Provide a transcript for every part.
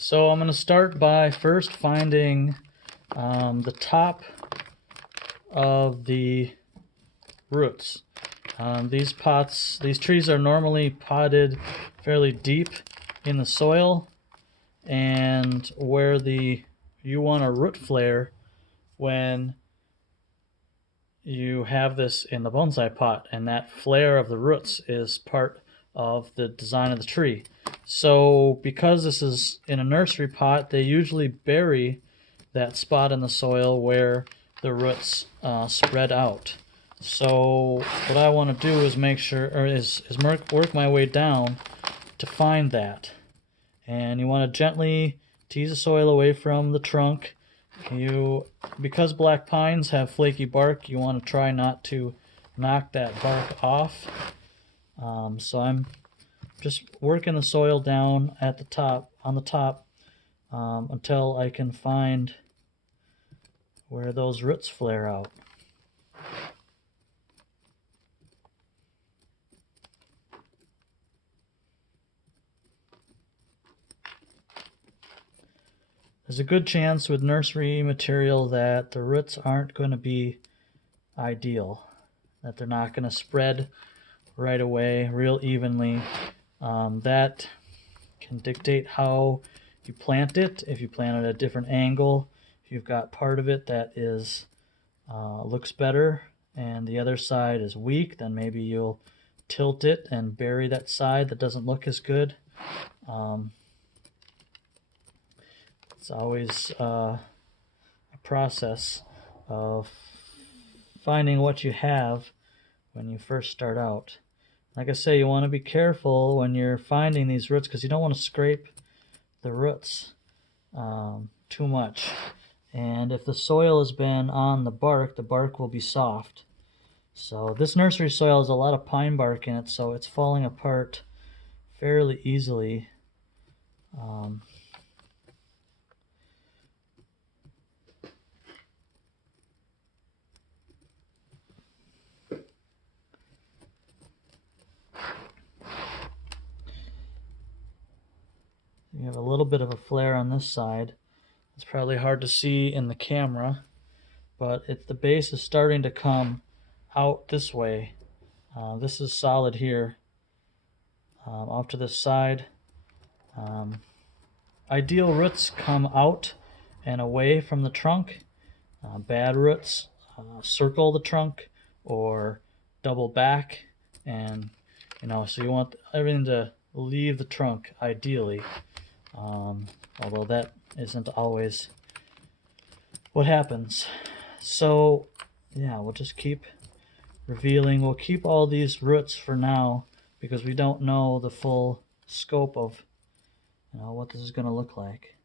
So I'm going to start by first finding the top of the roots. These trees are normally potted fairly deep in the soil, and where you want a root flare when you have this in the bonsai pot, and that flare of the roots is part of the design of the tree. So because this is in a nursery pot, they usually bury that spot in the soil where the roots spread out. So what I want to do is make sure, work my way down to find that. And you want to gently tease the soil away from the trunk. Because black pines have flaky bark, you want to try not to knock that bark off. So I'm just working the soil down at the top, until I can find where those roots flare out. There's a good chance with nursery material that the roots aren't going to be ideal, that they're not going to spread right away real evenly. That can dictate how you plant it. If you plant it at a different angle, if you've got part of it that is looks better and the other side is weak, then maybe you'll tilt it and bury that side that doesn't look as good. It's always a process of finding what you have when you first start out. Like I say, you want to be careful when you're finding these roots because you don't want to scrape the roots too much. And if the soil has been on the bark will be soft. So this nursery soil has a lot of pine bark in it, so it's falling apart fairly easily. You have a little bit of a flare on this side. It's probably hard to see in the camera, but the base is starting to come out this way. This is solid here, off to this side. Ideal roots come out and away from the trunk. Bad roots circle the trunk or double back, and so you want everything to leave the trunk ideally. Although that isn't always what happens. So yeah, we'll just keep revealing. We'll keep all these roots for now because we don't know the full scope of what this is going to look like.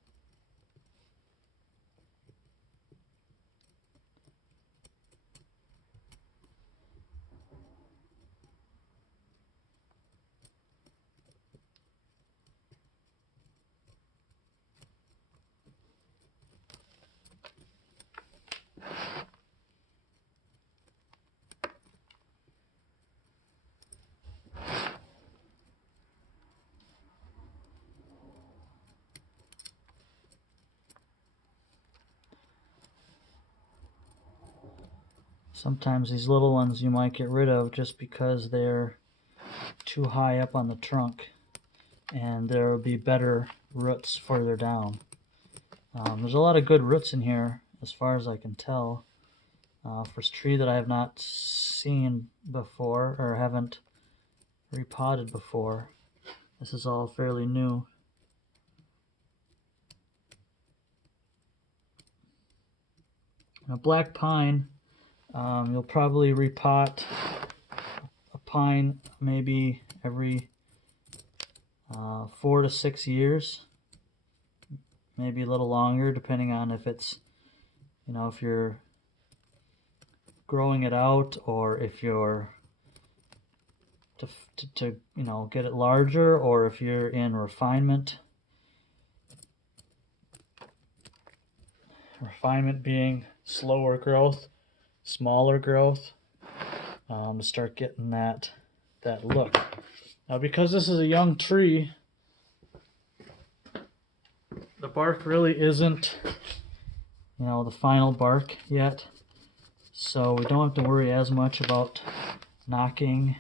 Sometimes these little ones you might get rid of just because they're too high up on the trunk, and there will be better roots further down. There's a lot of good roots in here as far as I can tell, for a tree that I have not seen before or haven't repotted before. This is all fairly new. A black pine, you'll probably repot a pine maybe every 4 to 6 years, maybe a little longer depending on if it's, if you're growing it out or if you're to get it larger, or if you're in refinement. Refinement being slower growth, smaller growth, to start getting that look. Now, because this is a young tree, the bark really isn't, you know, the final bark yet, so we don't have to worry as much about knocking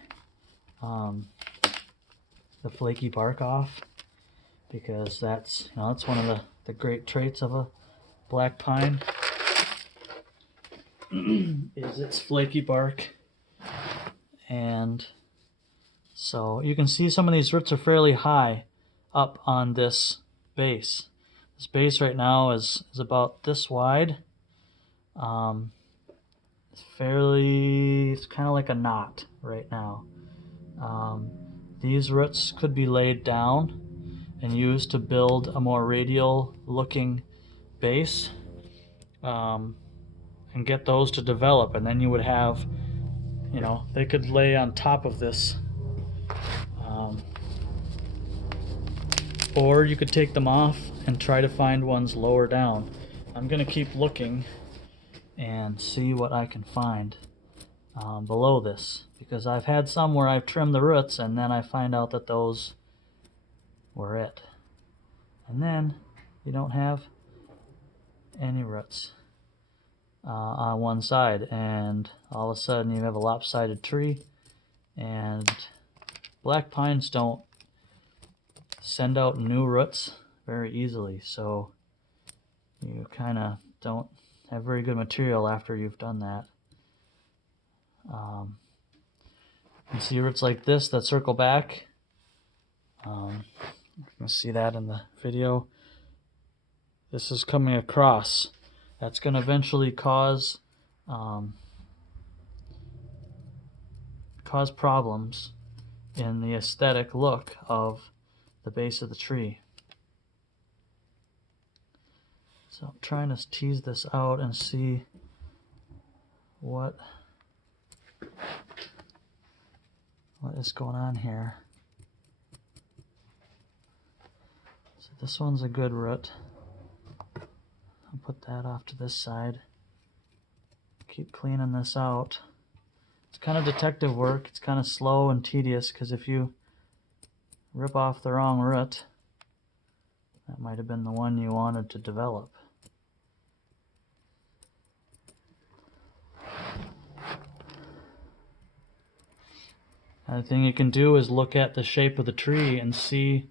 the flaky bark off, because that's, you know, that's one of the great traits of a black pine is its flaky bark. And so you can see some of these roots are fairly high up on this base. This base right now is about this wide. It's kind of like a knot right now. These roots could be laid down and used to build a more radial looking base, and get those to develop, and then you would have, you know, they could lay on top of this, or you could take them off and try to find ones lower down. I'm gonna keep looking and see what I can find below this, because I've had some where I've trimmed the roots and then I find out that those were it, and then you don't have any roots on one side, and all of a sudden you have a lopsided tree. And black pines don't send out new roots very easily, so you kind of don't have very good material after you've done that. You see roots like this that circle back. You can see that in the video. This is coming across. That's going to eventually cause problems in the aesthetic look of the base of the tree. So I'm trying to tease this out and see what is going on here. So this one's a good root. I'll put that off to this side. Keep cleaning this out. It's kind of detective work. It's kind of slow and tedious, because if you rip off the wrong root, that might have been the one you wanted to develop. Another thing you can do is look at the shape of the tree and see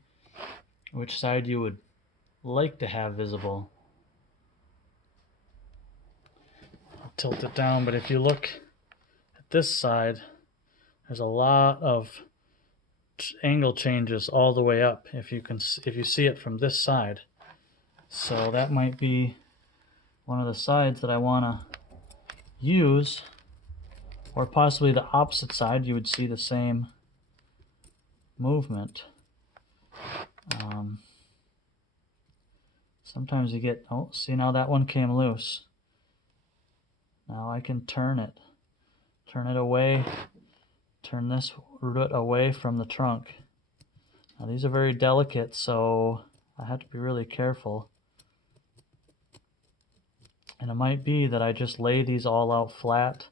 which side you would like to have visible. I'll tilt it down, but if you look at this side, there's a lot of angle changes all the way up if you see it from this side. So that might be one of the sides that I want to use, or possibly the opposite side. You would see the same movement. Sometimes you get, oh, see, now that one came loose. Now I can turn it away, turn this root away from the trunk. Now these are very delicate, so I have to be really careful. And it might be that I just lay these all out flat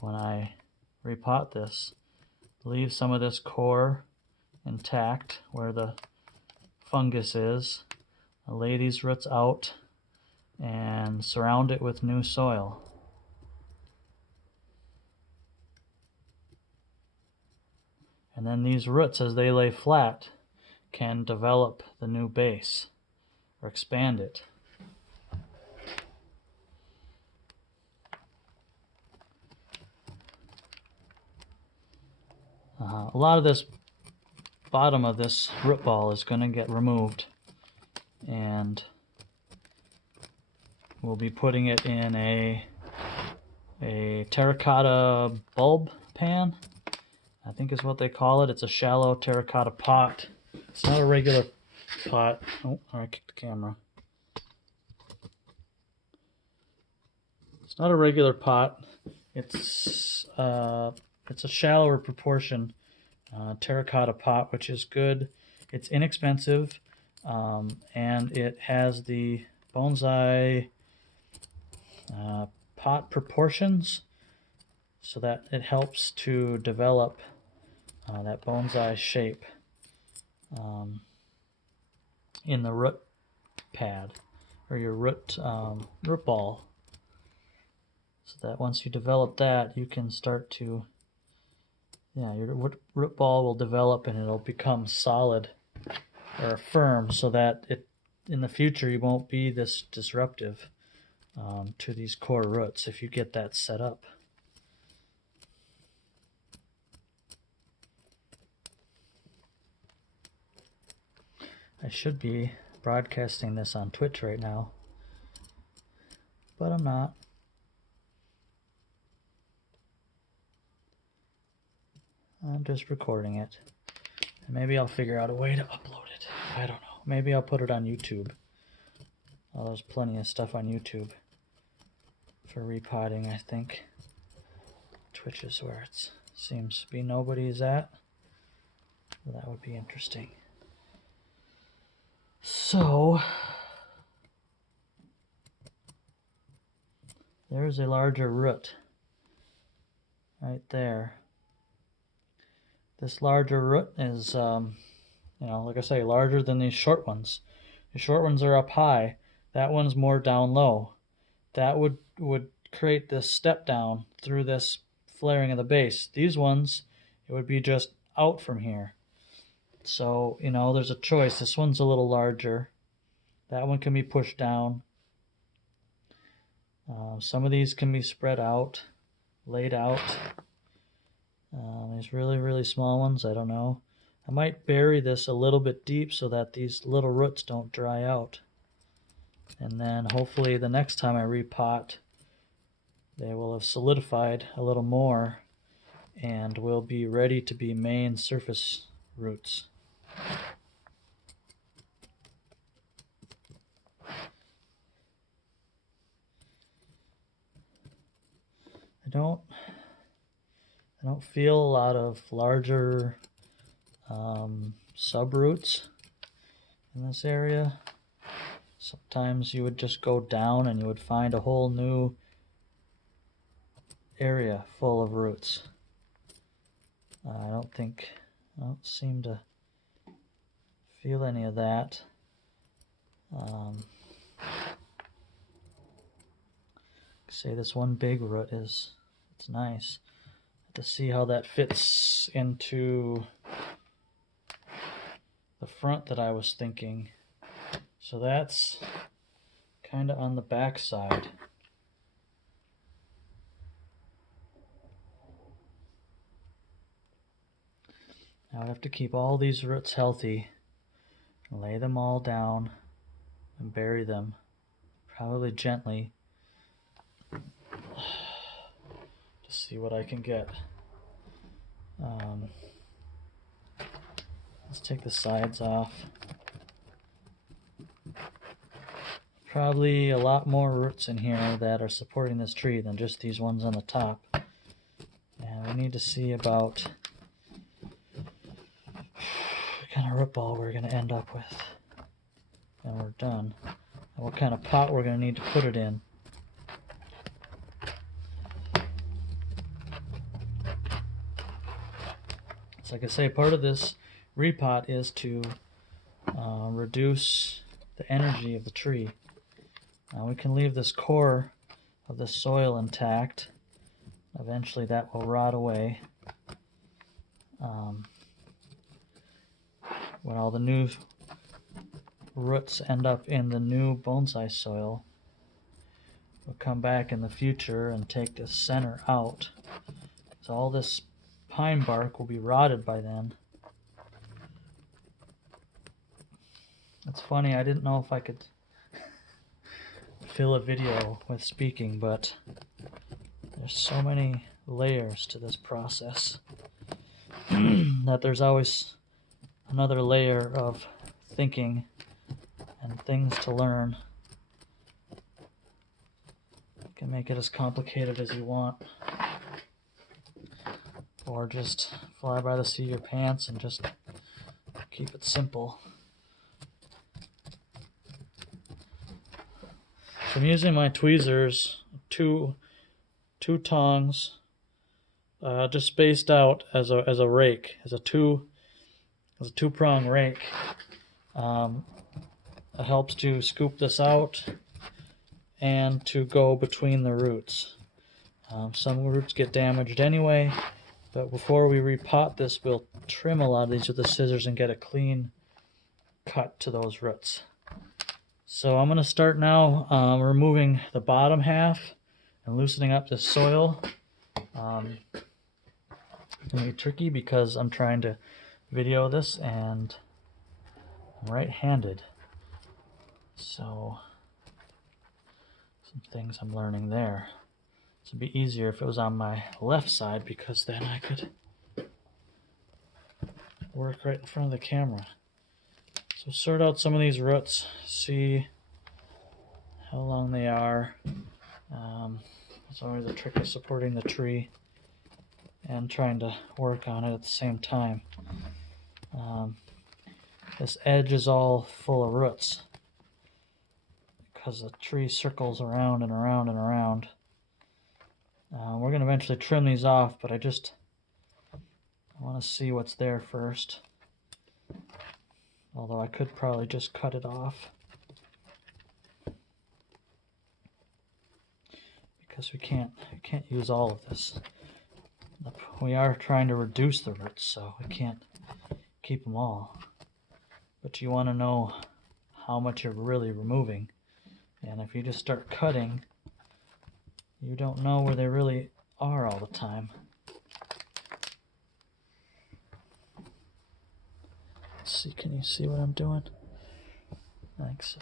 when I repot this. Leave some of this core intact where the fungus is. I'll lay these roots out and surround it with new soil. And then these roots, as they lay flat, can develop the new base or expand it. A lot of this bottom of this root ball is going to get removed, and we'll be putting it in a terracotta bulb pan, I think is what they call it. It's a shallow terracotta pot. It's not a regular pot. Oh, I kicked the camera. It's not a regular pot. It's a shallower proportion terracotta pot, which is good. It's inexpensive, and it has the bonsai pot proportions, so that it helps to develop that bonsai shape in the root pad or your root ball, so that once you develop that, you can start to, your root ball will develop and it'll become solid or firm, so that in the future you won't be this disruptive to these core roots if you get that set up. I should be broadcasting this on Twitch right now, but I'm not. I'm just recording it. And maybe I'll figure out a way to upload it. I don't know. Maybe I'll put it on YouTube. Oh, there's plenty of stuff on YouTube for repotting, I think. Twitch is where it seems to be nobody's at. Well, that would be interesting. So, there's a larger root right there. This larger root is, like I say, larger than these short ones. The short ones are up high. That one's more down low. That would create this step down through this flaring of the base. These ones, it would be just out from here. So, there's a choice. This one's a little larger. That one can be pushed down. Some of these can be spread out, laid out. These really, really small ones, I don't know. I might bury this a little bit deep so that these little roots don't dry out. And then hopefully the next time I repot, they will have solidified a little more and will be ready to be main surface roots. I don't feel a lot of larger subroots in this area. Sometimes you would just go down and you would find a whole new area full of roots. I don't seem to feel any of that. Say this one big root it's nice. To see how that fits into the front that I was thinking. So that's kind of on the back side. Now I have to keep all these roots healthy, lay them all down and bury them, probably gently, to see what I can get. Let's take the sides off. Probably a lot more roots in here that are supporting this tree than just these ones on the top. And we need to see about what kind of root ball we're going to end up with when we're done, and what kind of pot we're going to need to put it in. So like I say, part of this repot is to reduce the energy of the tree. Now we can leave this core of the soil intact. Eventually that will rot away. When all the new roots end up in the new bonsai soil, we'll come back in the future and take this center out. So all this pine bark will be rotted by then. It's funny, I didn't know if I could fill a video with speaking, but there's so many layers to this process that there's always another layer of thinking and things to learn. You can make it as complicated as you want, or just fly by the seat of your pants and just keep it simple. So I'm using my tweezers, two tongs, just spaced out as a rake, as a two-prong rake. helps to scoop this out and to go between the roots. Some roots get damaged anyway, but before we repot this, we'll trim a lot of these with the scissors and get a clean cut to those roots. So I'm going to start now removing the bottom half and loosening up the soil. It's going to be tricky because I'm trying to video this and I'm right-handed. So some things I'm learning there. This would be easier if it was on my left side because then I could work right in front of the camera. So sort out some of these roots, see how long they are. It's always a trick of supporting the tree and trying to work on it at the same time. This edge is all full of roots because the tree circles around and around and around. We're going to eventually trim these off, but I want to see what's there first. Although I could probably just cut it off. Because we can't use all of this. We are trying to reduce the roots, so we can't keep them all. But you want to know how much you're really removing. And if you just start cutting, you don't know where they really are all the time. Let's see, can you see what I'm doing? I think so.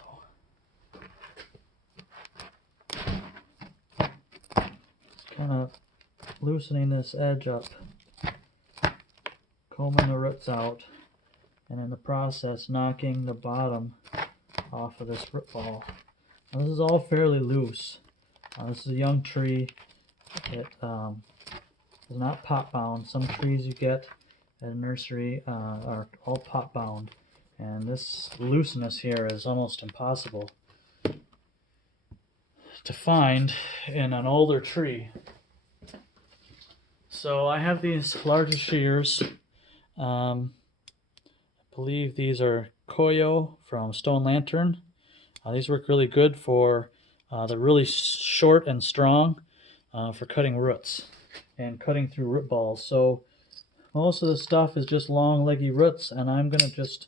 Just kind of loosening this edge up, combing the roots out, and in the process knocking the bottom off of this root ball. Now this is all fairly loose. This is a young tree. It is not pot bound. Some trees you get at a nursery are all pot bound, and this looseness here is almost impossible to find in an older tree. So I have these larger shears. I believe these are Koyo from Stone Lantern. These work really good for they're really short and strong for cutting roots and cutting through root balls. So most of the stuff is just long leggy roots, and I'm gonna just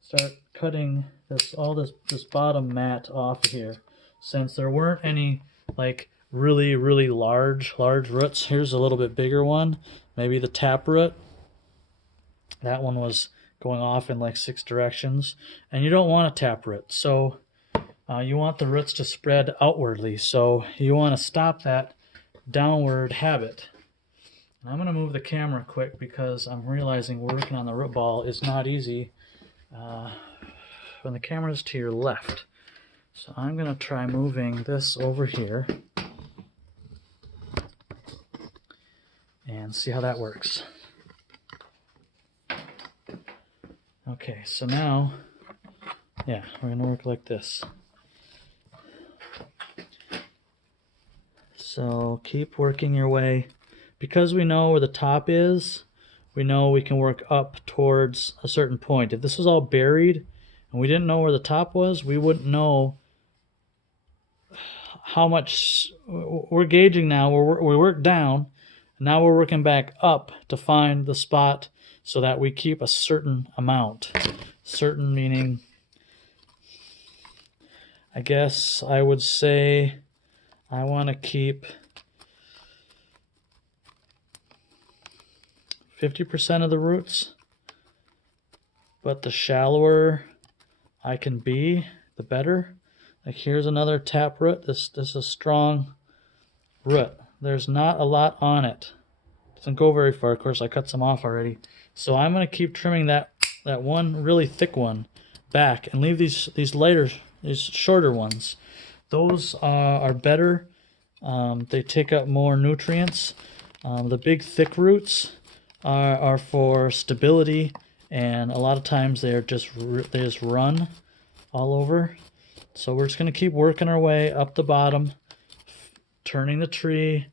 start cutting this bottom mat off of here. Since there weren't any like really large roots, here's a little bit bigger one, maybe the taproot. That one was going off in like 6 directions, and you don't want a taproot, so you want the roots to spread outwardly, so you want to stop that downward habit. And I'm going to move the camera quick because I'm realizing working on the root ball is not easy when the camera's to your left. So I'm going to try moving this over here and see how that works. Okay, so now, yeah, we're going to work like this. So keep working your way. Because we know where the top is, we know we can work up towards a certain point. If this was all buried and we didn't know where the top was, we wouldn't know how much. We're gauging now. We work down, now we're working back up to find the spot so that we keep a certain amount. Certain meaning, I guess I would say I want to keep 50% of the roots, but the shallower I can be, the better. Like here's another taproot. This is a strong root. There's not a lot on it. Doesn't go very far. Of course, I cut some off already. So I'm going to keep trimming that one really thick one back and leave these shorter ones. Those are better. They take up more nutrients. The big thick roots are for stability, and a lot of times they just run all over. So we're just going to keep working our way up the bottom, turning the tree,